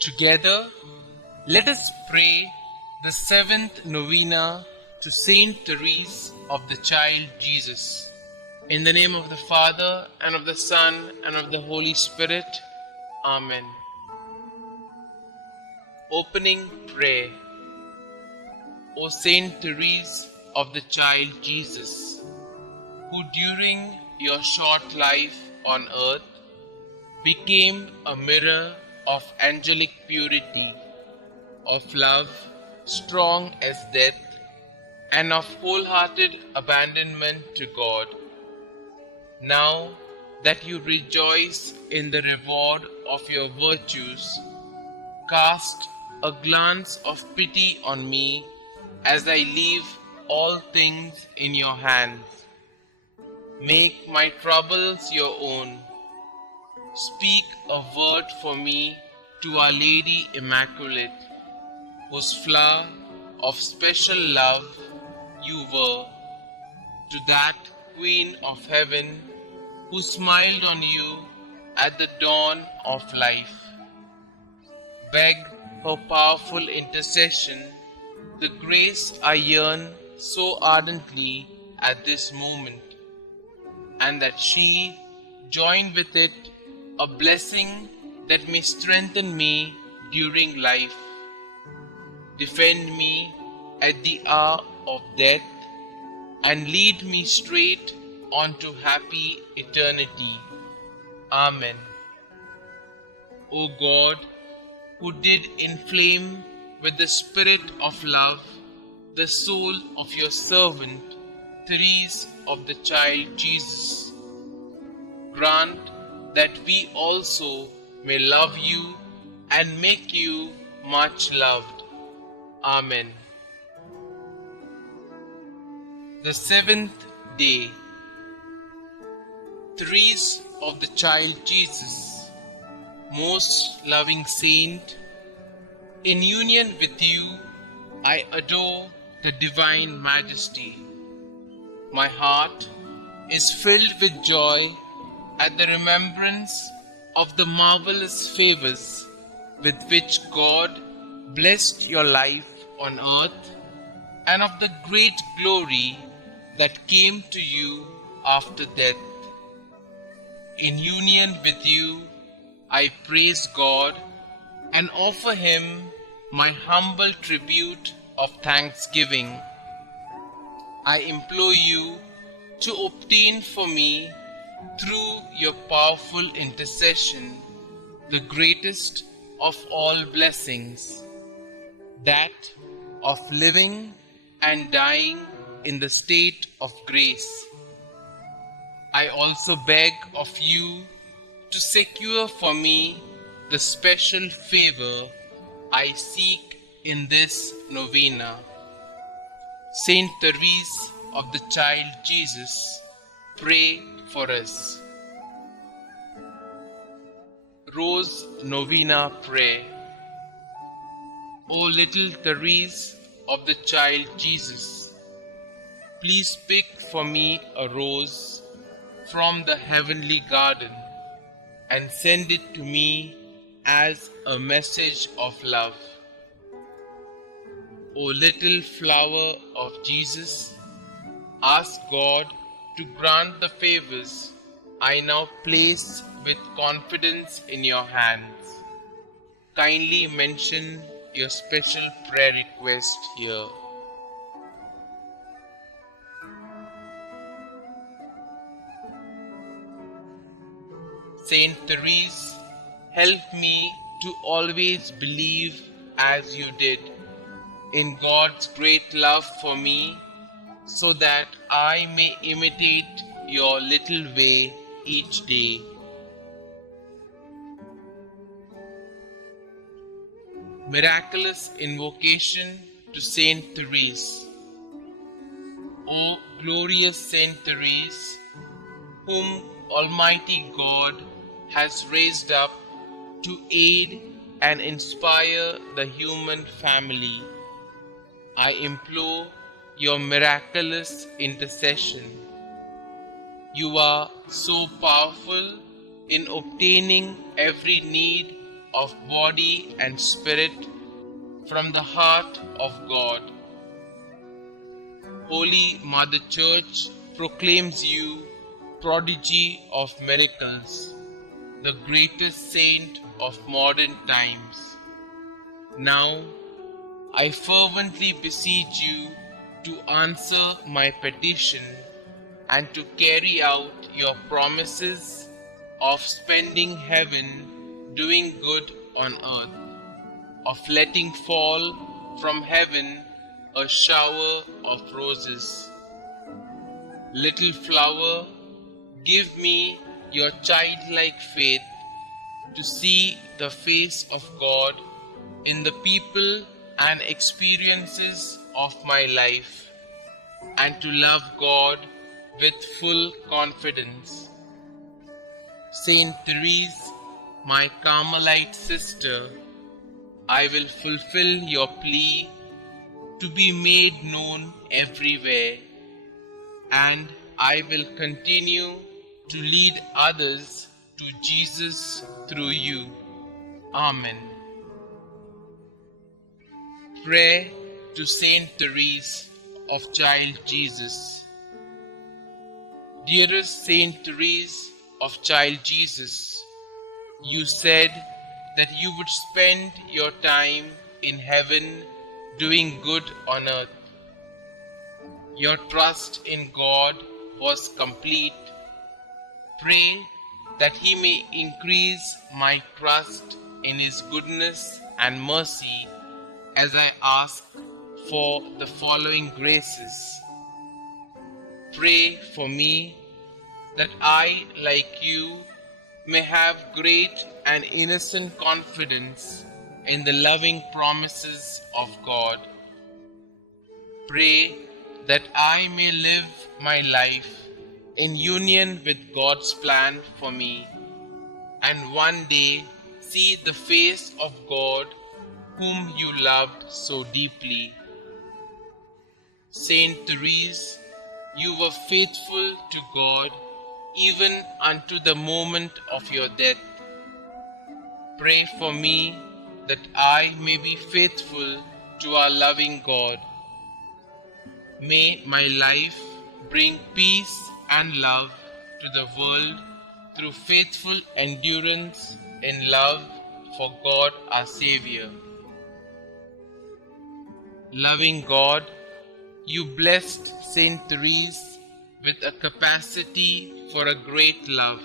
Together, let us pray the seventh novena to Saint Therese of the Child Jesus. In the name of the Father, and of the Son, and of the Holy Spirit. Amen. Opening Prayer. O Saint Therese of the Child Jesus, who during your short life on earth became a mirror of angelic purity, of love strong as death, and of wholehearted abandonment to God. Now that you rejoice in the reward of your virtues, cast a glance of pity on me as I leave all things in your hands. Make my troubles your own. Speak a word for me to Our Lady Immaculate, whose flower of special love you were, to that Queen of Heaven who smiled on you at the dawn of life. Beg her powerful intercession, the grace I yearn so ardently at this moment, and that she join with it a blessing that may strengthen me during life, defend me at the hour of death, and lead me straight onto happy eternity. Amen. O God, who did inflame with the spirit of love the soul of your servant, Therese of the Child Jesus, grant that we also may love you and make you much loved. Amen. The seventh day. Therese of the Child Jesus, most loving saint, in union with you, I adore the divine majesty. My heart is filled with joy at the remembrance of the marvelous favors with which God blessed your life on earth, and of the great glory that came to you after death. In union with you, I praise God and offer Him my humble tribute of thanksgiving. I implore you to obtain for me, through your powerful intercession, the greatest of all blessings, that of living and dying in the state of grace. I also beg of you to secure for me the special favor I seek in this novena. Saint Therese of the Child Jesus, pray for us. Rose Novena Prayer. O little Therese of the Child Jesus, please pick for me a rose from the heavenly garden and send it to me as a message of love. O little flower of Jesus, ask God to grant the favors I now place with confidence in your hands. Kindly mention your special prayer request here. Saint Therese, help me to always believe as you did in God's great love for me, so that I may imitate your little way each day. Miraculous Invocation to Saint Therese. O glorious Saint Therese, whom Almighty God has raised up to aid and inspire the human family, I implore your miraculous intercession. You are so powerful in obtaining every need of body and spirit from the heart of God. Holy Mother Church proclaims you prodigy of miracles, the greatest saint of modern times. Now, I fervently beseech you to answer my petition and to carry out your promises of spending heaven doing good on earth, of letting fall from heaven a shower of roses. Little flower, give me your childlike faith to see the face of God in the people and experiences of my life, and to love God with full confidence. Saint Therese, my Carmelite sister, I will fulfill your plea to be made known everywhere, and I will continue to lead others to Jesus through you. Amen. Prayer to Saint Therese of Child Jesus. Dearest Saint Therese of Child Jesus, you said that you would spend your time in heaven doing good on earth. Your trust in God was complete. Pray that He may increase my trust in His goodness and mercy as I ask for the following graces. Pray for me that I, like you, may have great and innocent confidence in the loving promises of God. Pray that I may live my life in union with God's plan for me, and one day see the face of God whom you loved so deeply. Saint Therese, you were faithful to God even unto the moment of your death. Pray for me that I may be faithful to our loving God. May my life bring peace and love to the world through faithful endurance in love for God our Xavier. Loving God, you blessed Saint Therese with a capacity for a great love.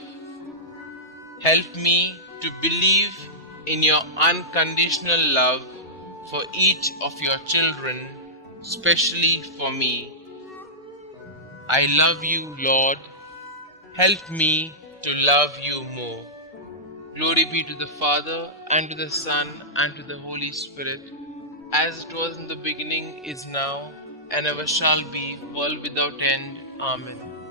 Help me to believe in your unconditional love for each of your children, especially for me. I love you, Lord. Help me to love you more. Glory be to the Father, and to the Son, and to the Holy Spirit, as it was in the beginning, is now, and ever shall be, world without end. Amen.